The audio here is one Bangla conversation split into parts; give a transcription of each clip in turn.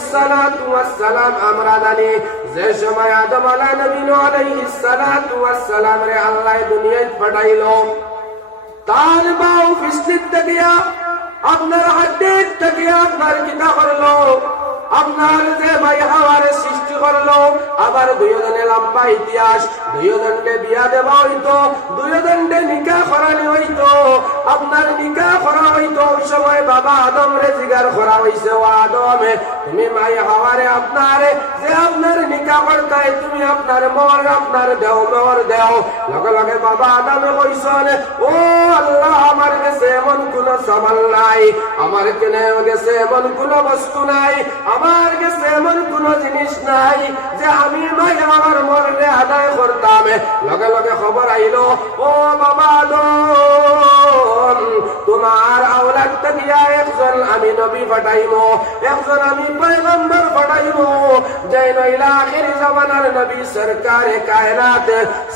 আলাইহিস সালাতু ওয়াস সালাম আমরা জানি যে সময় আদম আলাইহিস সালাতু ওয়াস সালাম রে আল্লাহ দুনিয়ায় পাঠাইলো তার বাউ ফিসলিত তাকিয়া আপনার হাড্ডির তাকিয়া আপনার কিতা করলো আপনার যে ভাই হাওয়ারে সৃষ্টি করলো আবার দুইজনে লম্বা ইতিহাস দুইজনকে বিয়া দেওয়া হইতো দুইজনকে নিকাহ করানি হইতো আপনার নিকাহ করা হইতো ওই সময় বাবা আদম রে জিগার করা হইছে ও আদম তুমি ভাই হাওয়ারে আপনারে যে আপনার নিকাহ করতাই তুমি আপনার মর আপনার দেও মর দেও লগে লগে বাবা আদমে কইছেন ও আল্লাহ আমার কাছে এমন কোন সামাল নাই আমার কেনে গেছে এমন কোন বস্তু নাই আমার কাছে এমন কোন জিনিস নাই যে আমি ভাই আমার মরলে আদায় করতাম লগে লগে খবর আইলো ও বাবা আদম তোমার আওলাদ তাকিয়া একজন আমি নবী পাঠাইবো একজন আমি পয়গম্বর পাঠাইবো যে নইলা আখির জামানার নবী সরকারে কায়নাত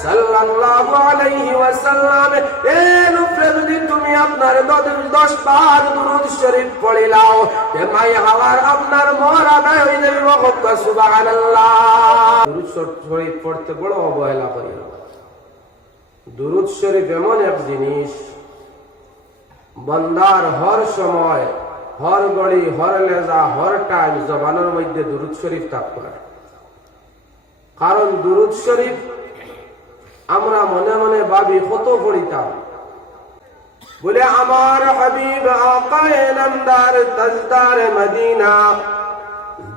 সাল্লাল্লাহু আলাইহি ওয়াসাল্লাম এ নূরে যদি তুমি আপনার 10 বার দুরূদ শরীফ পড়িলাও তে মাই হাওয়ার আপনার মর আদায় হয়ে যাবে সুবহানাল্লাহ দুরূদ শরীফ পড়তে বড় অবহেলা করি দুরূদ শরীফ এমন এক জিনিস বান্দার হর সময় হর ঘড়ি হর লেজা হর টাইম জবানের মধ্যে দুরূদ শরীফ থাকবে কারণ দুরূদ শরীফ আমরা মনে মনে ভাবি কত পড়িতাম বলে আমার হাবিব আকায়ে নামদার তাজদার মদিনা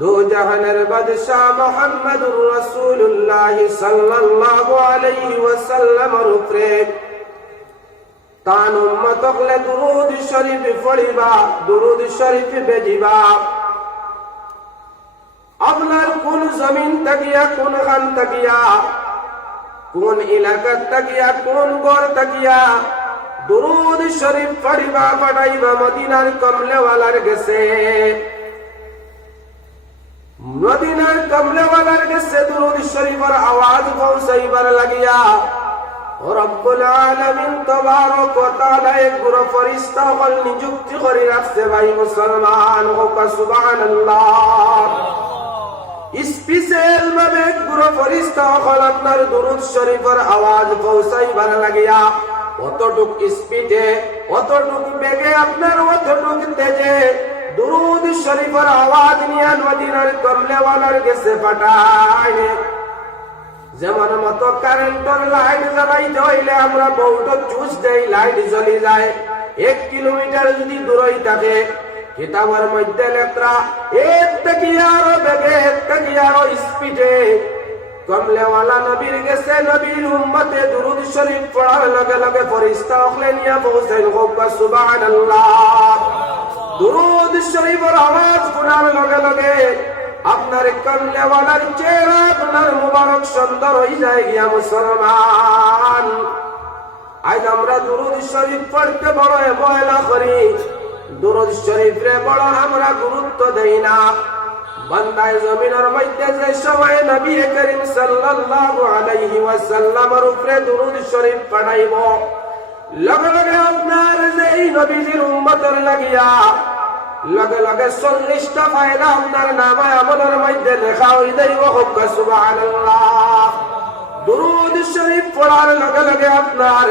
দো জাহানের বাদশাহ মুহাম্মদুর রাসূলুল্লাহ সাল্লাল্লাহু আলাইহি ওয়াসাল্লামের উপরে তান উম্মত হলে দুরূদ শরীফ পড়িবা দুরূদ শরীফ বেজিবা আপনার কোন জমিন তাকিয়া কোন খান তাকিয়া কোন এলাকা তাকিয়া কোন ঘর তাকিয়া দুরূদ শরীফ পড়িবা পড়াইবা মদিনার কমলেওয়ালার গেছে মদিনার কমলেওয়ালার গেছে দুরূদ শরীফের আওয়াজ পৌঁছাইবার লাগিয়া রব্বুল আলামিন তবারক ওয়া তাআলা এক গুরু ফেরেশতা হল নিযুক্তি করে রাখছে ভাই মুসলমান হোক সুবহানাল্লাহ স্পেশাল ভাবে এক গুরু ফেরেশতা হল আপনার দুরূদ শরীফের আওয়াজ পৌঁছাইবার লাগিয়া অতটুক স্পিডে অতটুক বেগে আপনার অতটুক তেজে দুরূদ শরীফের আওয়াজ নিয়ে মদিনার কমলেওয়ালার কাছে পাঠায় যেমন মতো কারেন্টের লাইট জ্বালাইতে হইলে আমরা বহুত চুষ দেই লাইট জ্বলি যায় 1 কিলোমিটার যদি দূরই থাকে কিতাবের মধ্যে লেখা এক থেকে আরো বেগে এক থেকে আরো স্পিডে কমলেওয়ালা নবীর গেছে নবীর উম্মতে দুরূদ শরীফ পড়ার লগে লগে ফেরেশতা ওখানে নিয়ে পৌঁছায় সুবহানাল্লাহ দুরূদ শরীফের আওয়াজ শোনার লগে লগে আপনার কমলেওয়ালার চেহারা আপনার মুবারক সুন্দর হয়ে যায় গিয়া মুসলমান আজ আমরা দুরূদ শরীফ পড়তে বড় অবহেলা করি দুরূদ শরীফে বড় আমরা গুরুত্ব দেই না বান্দায় জমিনের মধ্যে যে সময় নবী করিম সাল্লাল্লাহু আলাইহি ওয়াসাল্লামের উপরে দুরূদ শরীফ পড়াইব লগে লগে আপনার যে এই নবীজির উম্মতের লাগিয়া লগে লগে 40টা ফায়দা আপনার নামে আমলের মধ্যে লেখা হয়ে যাইব সুবহানাল্লাহ দুরূদ শরীফ পড়ার লগে লগে আপনার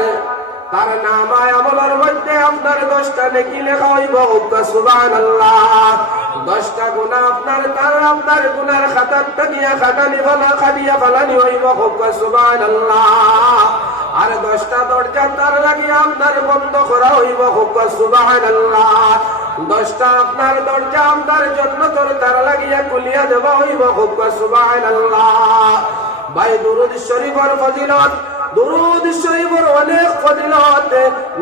তার নামায় আমলের মধ্যে আপনার 10টা নেকি লেখা হইব সুবহানাল্লাহ 10টা গুনাহ আপনার তার আপনার গুনার খাতা তাকিয়া খাটানি ফলা খাদিয়া ফলানি হইব সুবহানাল্লাহ আর 10টা দরজা তার লাগিয়া আপনার বন্ধ করা হইব সুবহানাল্লাহ 10টা আপনার দরজা আপনার জান্নাতের তার লাগিয়া খুলিয়া দেওয়া হইব সুবহানাল্লাহ ভাই দুরূদ শরীফের ফজিলত দুরূদ শরীফের অনেক ফজিলত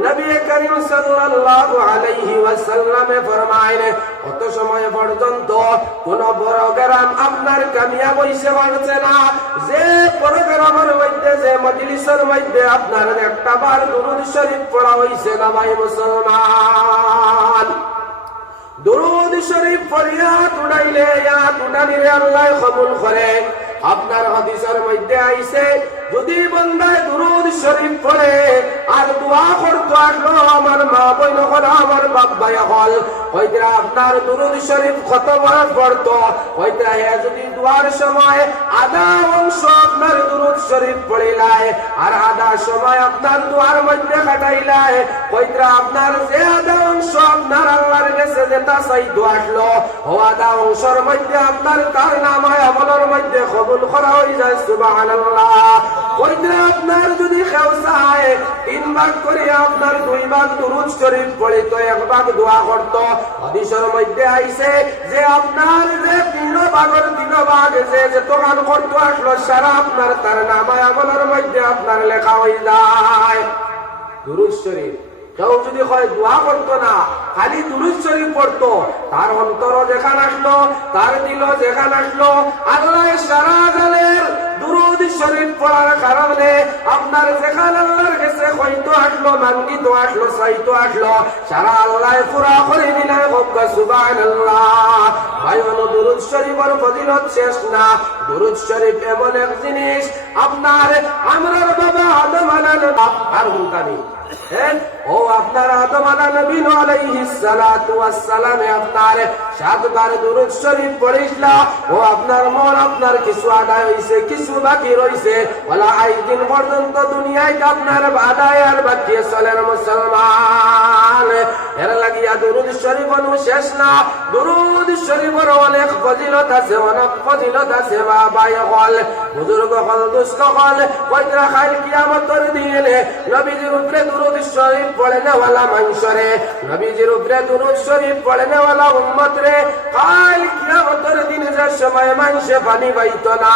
নবী করিম সাল্লাল্লাহু আলাইহি ওয়াসাল্লাম ফরমায়েন কত সময় পর্যন্ত কোন প্রোগ্রাম আপনার কামিয়াব হইছে পারছে না যে প্রোগ্রামের মধ্যে যে মজলিসের মধ্যে আপনার একটা বার দুরূদ শরীফ পড়া হইছে না ভাই মুসলমান দুরূদ শরীফ পড়িয়া উড়াইলে ইয়া উড়ানিরে আল্লাহ কবুল করে আপনার হাদিসের মধ্যে আইছে যদি বান্দায় দুরূদ শরীফ পড়ে আর দোয়া করতে আসলো আমার মা বোন হল আমার বাপ ভাই হল হয়তো আপনার দুরূদ শরীফ কত বড় পড়তো হয়তো যদি দোয়ার সময় আধা অংশ আপনার দুরূদ শরীফ পড়িলায় আর আধা সময় আপনার দোয়ার মধ্যে কাটাইলায় হয়তো আপনার যে আধা অংশ আপনার আল্লাহর কাছে যেটা চাইতো আসলো ও আধা অংশের মধ্যে আপনার তার নামায় আমলের মধ্যে কবুল করা হয়ে যায় সুবহানাল্লাহ। হয়তো আপনার যদি কেউ চায় 3 ভাগ করে আপনার 2 ভাগ দুরূদ শরীফ পড়িত 1 ভাগ দোয়া করত হাদিসের মধ্যে আইছে যে আপনার যে 3 ভাগের 3 ভাগ যে যতক্ষণ করত আসলো সারা আপনার তার নামায় আমলের মধ্যে আপনার লেখা হয়ে যায়। দুরূদ শরীফ কেউ যদি হয় দোয়া করতো না খালি দুরূদ শরীফ পড়তো তার অন্তর যেখানে আসলো তার দিল যেখানে আসলো আল্লাহ সারা জালের দুরূদ শরীফ পড়ার কারণে আপনার যেখানে আল্লাহর কাছে হয়তো আসলো মাঙ্গিত আসলো চাইতো আসলো সারা আল্লাহ পুরা করে দিলেন সুবহানাল্লাহ। ভাই দুরূদ শরীফের ফজিলত শেষ না। দুরূদ শরীফ এমন এক জিনিস আপনার আমরার বাবা আদম আর হুনকানি ও আপনার আদম আলাইহিস সালাতু ওয়াস সালাম আপনার 7 বার দুরূদ শরীফ পড়িসলা ও আপনার মন আপনার কিছু আদায় হইছে কিছু বাকি রইছে ওলা আইদিন পর্যন্ত দুনিয়ায় আপনার আদায় আর বাকি চলেন মুসলমান। এর লাগিয়া দুরূদ শরীফ শেষ না। দুরূদ শরীফের অনেক ফজিলত আছে অনেক ফজিলত আছে বাবাই হল বুজুর্গ হল দুস্থ হল কয়রা খাইল কিয়ামতের দিনে নবীজির উপরে দুরূদ শরীফ পড়নে ওয়ালা মানুষরে নবীজির উপরে দুরূদ শরীফ পড়নে ওয়ালা উম্মত রে কাল কিয়ামতের দিনে যে সময় মানুষে পানি পাইতো না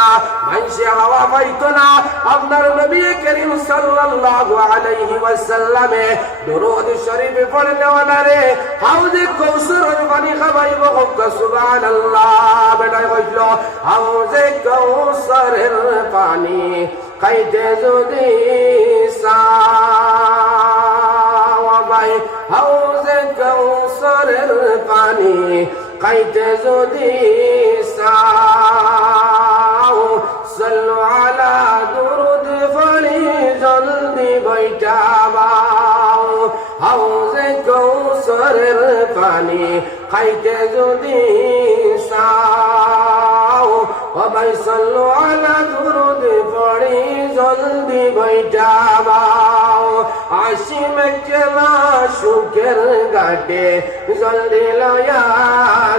মানুষে হাওয়া পাইতো না আপনার নবী করিম সাল্লাল্লাহু আলাইহি ওয়াসাল্লামে দুরূদ শরীফ পড়নে ওয়ালা রে হাউজে কৌসরের পানি খাওয়াইব সুবহানাল্লাহ। বেটাই কইল হাউজে কৌসরের পানি খাইতে যদি সাওয়াবাই হাউজে কৌসরের পানি খাইতে যদি সাও সাল্লু আলা দুরুদ ফলি জলদি বৈঠাবাও হাউজে কৌসরের পানি খাইতে যদি চাও ও ভাই সাল্লু আলা দুরুদ পড়ি জলদি বৈঠাবাও আসি মেকেলা সুখের ঘাটে জলদি লয়া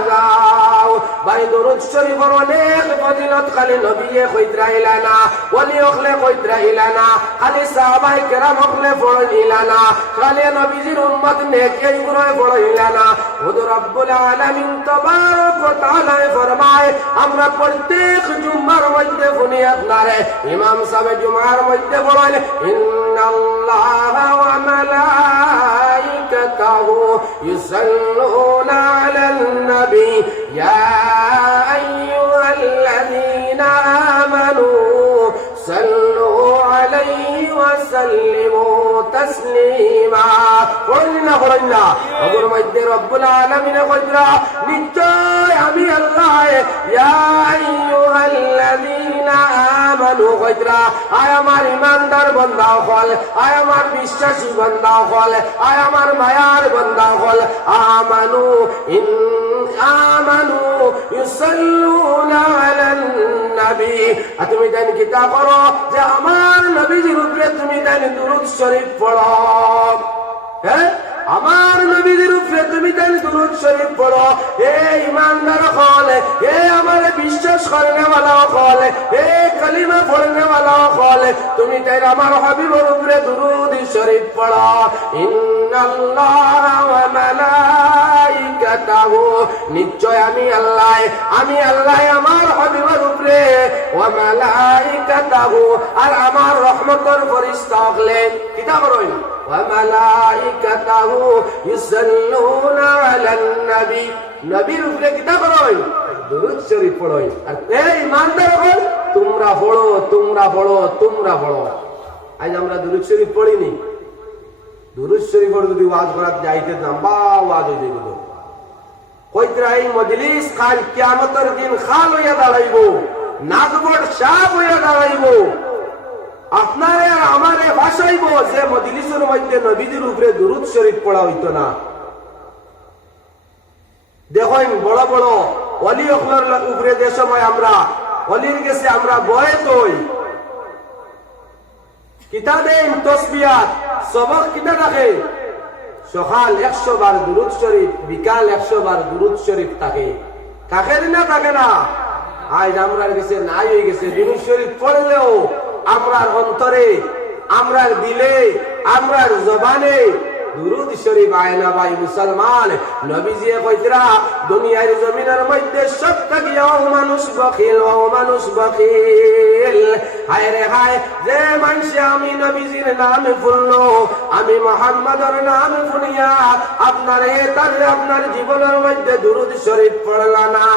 যাও। ভাই দুরুদ শরীফের অনেক ফজিলত খালি নবীয়ে কইত্রাইলা না ওলি হকলে কইত্রাইলা না খালি সাহাবাই কেরাম হকলে পড়াইলা না খালি নবীজির উম্মত নেকে গুনায় পড়াইলা না হুজুর রব্বুল আলামিন তাবারক ওয়া তাআলা ফরমায় আমরা প্রত্যেক জুমার মধ্যে শুনি আপনারে ইমাম সাহেব জুমার মধ্যে বলেন ইন্নাল্লাহা ওয়া মালাইকাতাহু ইউসাল্লুনা আলান নবী ইয়া আইয়ুহাল্লাযীনা আমানু সাল্লু আলাইহি ওয়া সাল্লিমু তাসলিমা। পড়িনা পড়িনা ওর মধ্যে রব্বুল আলামিন কইরা নিশ্চয় আমি আল্লাহ ইয়া আইয়ুহাল্লাযীনা আমানু কইরা আয় আমার ইমানদার বান্দা হল আয় আমার বিশ্বাসী বান্দা হল আয় আমার মায়ার বান্দা হল আমানু আমানু ইউসাল্লুনা আলান নবী। তুমি জান কি তা করো যে আমার নবীজির উপরে তুমি জান দুরূদ শরীফ পড়ো। হ্যাঁ আমার নবীজির উপরে তুমি জান দুরূদ শরীফ পড়ো। হে ইমানদার হল হে আমার বিশ্বাস করনে वाला হল হে কালিমা পড়নে वाला হল তুমি জান আমার হাবিবের উপরে দুরূদ শরীফ পড়ো। ইন্নাল্লাহা ওয়া মালাইকাতাহু নিশ্চয় আমি আল্লাহ আমার হাবিবের উপরে ওয়া মালাইকাতাহু আর আমার রহমতের ফেরেশতা হলে কিতা করই ওয়া মালাইকাতাহু ইউসাল্লুনা আলান নবী নবীর উপরে কিতা করই দুরূদ শরীফ পড়ই। আর এই ইমানদার হল তোমরা পড়ো তোমরা পড়ো তোমরা পড়ো। আজ আমরা দুরূদ শরীফ পড়িনি। দুরূদ শরীফের যদি ওয়াজ করাতে যাইতে লম্বা ওয়াজ হয়ে যাইত কইতরা এই মজলিস কাল কিয়ামতের দিন খাল হইয়া দাঁড়াইব নাকবট সাপ হইয়া দাঁড়াইব আপনারে আর আমারে ভাষাইব যে মজলিসের মধ্যে নবীজির উপরে দুরূদ শরীফ পড়া হইতো না। দেখেন বড় বড় ওলি ওখলার উপরে যে সময় আমরা ওলির গেছে আমরা বয়ে তৈ কিতা দেন তসবিয়াত সবক কিতা রাখে সকাল 100 বার দুরূদ শরীফ, বিকাল 100 বার দুরূদ শরীফ থাকে। থাকে না থাকে না? আজ আমরা গেছে নাই হয়ে গেছে। দুরূদ শরীফ পড়লেও আমরার অন্তরে, আমরার দিলে, আমরার জবানে দুরূদ শরীফ আয় না ভাই মুসলমান। নবীজি কইতরা দুনিয়ার জমিনের মধ্যে সব থাকিয়াও মানুষ বখিল, ও মানুষ বখিল। হায় রে হায়, যে মানুষে আমি নবীজির নাম শুনলো, আমি মুহাম্মাদের নাম শুনিয়া আপনার জীবনের মধ্যে দুরূদ শরীফ পড়লা না।